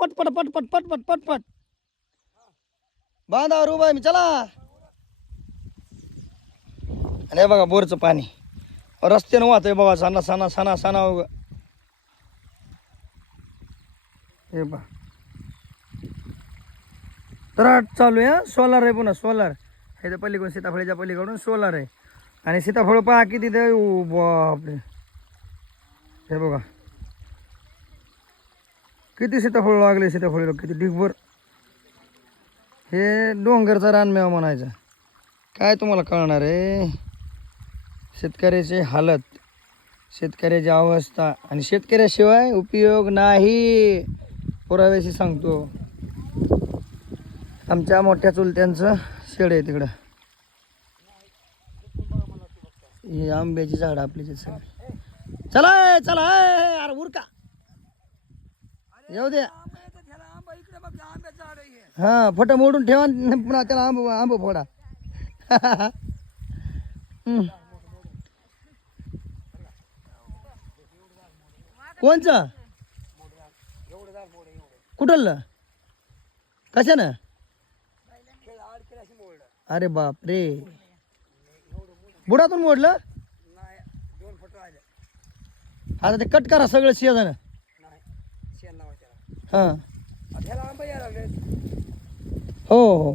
पटपट पटपट पटपट पटपट बांधावर उभा आहे मी चला. आणि हे बघा बोरचं पाणी रस्त्यानं वाहतंय बघा साना साना साना साना उग. हे बघ तराट चालू आहे. सोलार आहे पुन्हा सोलार. हे तर पलीकडून सीताफळीच्या पलीकडून सोलार आहे. आणि सीताफळ पहा किती ते बापरे. हे बघा किती सीताफळ लागले. सीताफळीला किती ढिगभर. हे डोंगरचा रानमेवा म्हणायचा. काय तुम्हाला कळणार आहे शेतकऱ्याची हालत, शेतकऱ्याची अवस्था. आणि शेतकऱ्याशिवाय उपयोग नाही. पुराव्याशी सांगतो. आमच्या मोठ्या चुलत्यांचं शेड आहे तिकडं. ही आंब्याची झाड आपली ते सगळी. चला चला अरे उरका येऊ द्या. हा फट मोडून ठेवा पुन्हा त्याला आंब आंब फोडा. कोणचं कुठलं कशानं. अरे बाप रे बुडातून मोडलं. आता ते कट करा सगळं शेजान. हा हो हो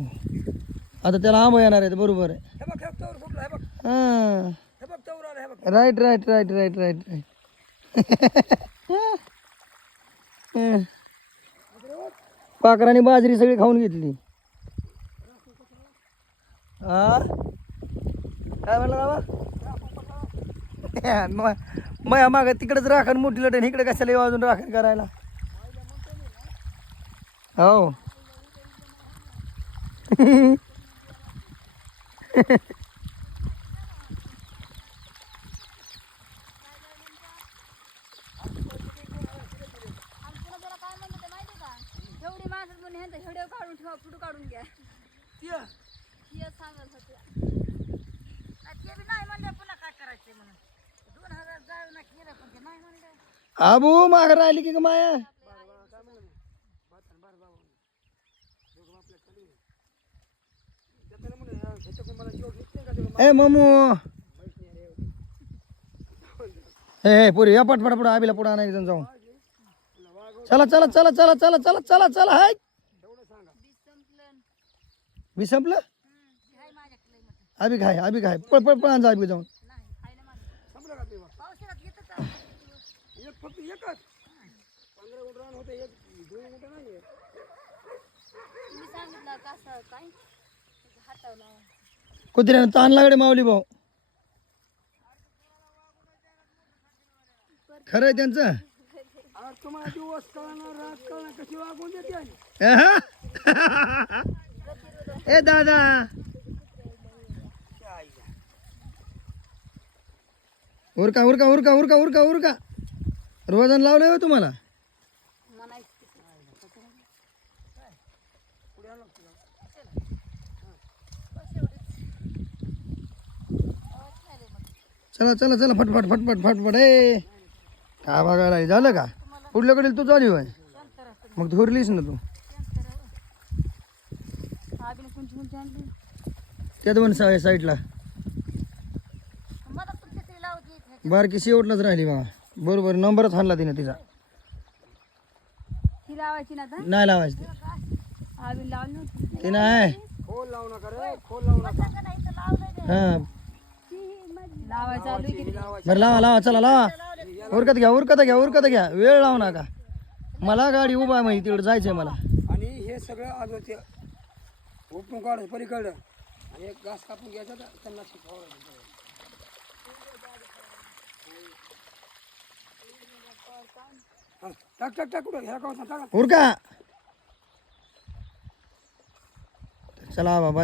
आता त्याला आंबा येणार आहे बरोबर आहे. हा right right right right right right. पाखरांनी बाजरी सगळी खाऊन घेतली. हा काय म्हणलं बाबा. मग माग तिकडेच राखण मोठी लटण इकडे कशाला येऊ अजून राखण करायला. हो आबू माग राहिली की माया. ए मामू हे पुरी या पटपट पुढे आबीला पुढे आणायचं जाऊन. चला चला चला चला चला चला चला चला. हाय मी संपलं. आबी खाय पळ पळ पळ जा आबी जाऊन. कुत्र्यानं ताण लागले माऊली भाऊ. खरंय त्यांचं. ए दादा उरका उरका उरका उरका उरका उरका. रोजन लावलंय हो तुम्हाला. चला चला चला फटफट फटफट फटफट. ए का बघायला झालं का. पुढल्याकडे तू झाली होय मग धोरलीस ना तू. त्यात पण साईडला बारकी शेवटलाच राहिली बाबा. बरोबर नंबरच हाणला तिने तिचा. नाही लावायची ते नाही. हा बरं लावा लावा चला लावा. उरकत घ्या उरकत घ्या उरकत घ्या. वेळ लावू नका. मला गाडी उभा आहे माहिती तिकडे जायचंय मला. आणि हे सगळं आज होते उपटून काढायचं पलीकडं आणि एक घास कापून घ्यायचा त्यांना टाक टाक टाक कुठं ह्या का उरका. चला बाबा.